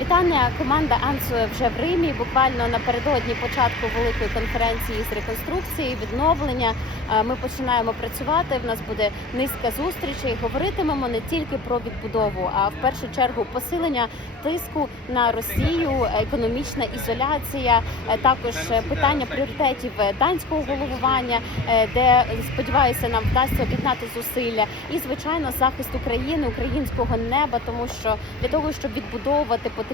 Вітання команда Ансу вже в Римі. Буквально напередодні початку великої конференції з реконструкції, відновлення. Е, Ми починаємо працювати. В нас буде низка зустрічей. Говоритимемо не тільки про відбудову, а в першу чергу посилення тиску на Росію, економічна ізоляція, е, також е, питання пріоритетів данського головування, де сподіваюся, нам вдасться об'єднати зусилля, і звичайно захист України, українського неба, тому що для того, щоб відбудовувати, потрібно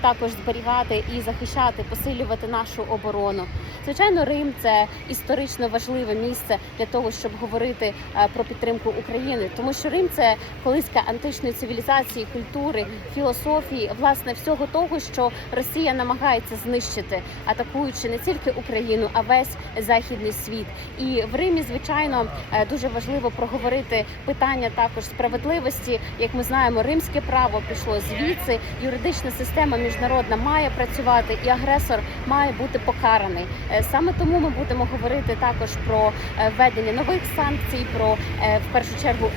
також зберігати і захищати, посилювати нашу оборону. Звичайно, Рим це історично важливе місце для того, щоб говорити е, про підтримку України, тому що Рим це колиска античної цивілізації, культури, філософії, власне, всього того, що Росія намагається знищити, атакуючи не тільки Україну, а весь західний світ. І в Римі, звичайно, е, дуже важливо проговорити питання також справедливості. Як ми знаємо, римське право пішло звідси. Юридична система міжнародна має працювати, і агресор має бути покараний. Е, Саме тому ми будемо говорити також про е, введення нових санкцій, про е, в першу чергу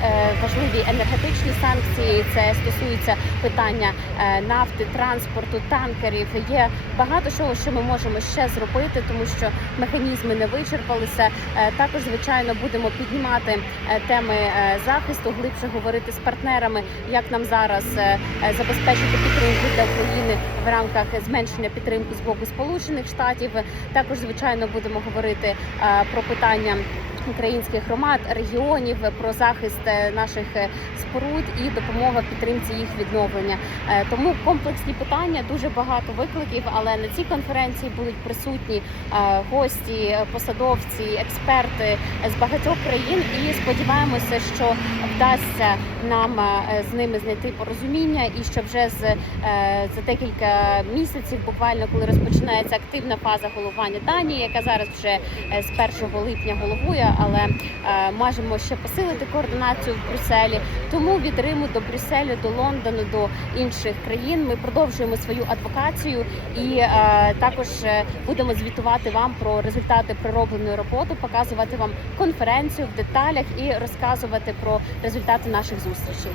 важливі енергетичні санкції. Це стосується питання нафти, транспорту, танкерів. Є багато чого, що ми можемо ще зробити, тому що механізми не вичерпалися. Е, Також, звичайно, будемо піднімати е, теми е, захисту, глибше говорити з партнерами, як нам зараз е, е, забезпечити підтримку для України в рамках зменшення підтримки з боку Сполучених Штатів. Також, звичайно, будемо говорити е, про питання. Українських громад, регіонів про захист е, наших е, споруд і допомога підтримці їх відновлення. Е, Тому комплексні питання, дуже багато викликів. Але на цій конференції будуть присутні гості, посадовці, експерти з багатьох країн. І сподіваємося, що вдасться нам з ними знайти порозуміння, і що вже з за декілька місяців, буквально коли розпочинається активна фаза головування Данії, яка зараз вже з 1 липня головує, але е, можемо ще посилити координацію в Брюсселі. Тому від Риму до Брюсселю, до Лондону, до інших країн ми продовжуємо свою адвокацію і е, також е, будемо звітувати вам про результати проробленої роботи, показувати вам конференцію в деталях і розказувати про результати наших зустрічей.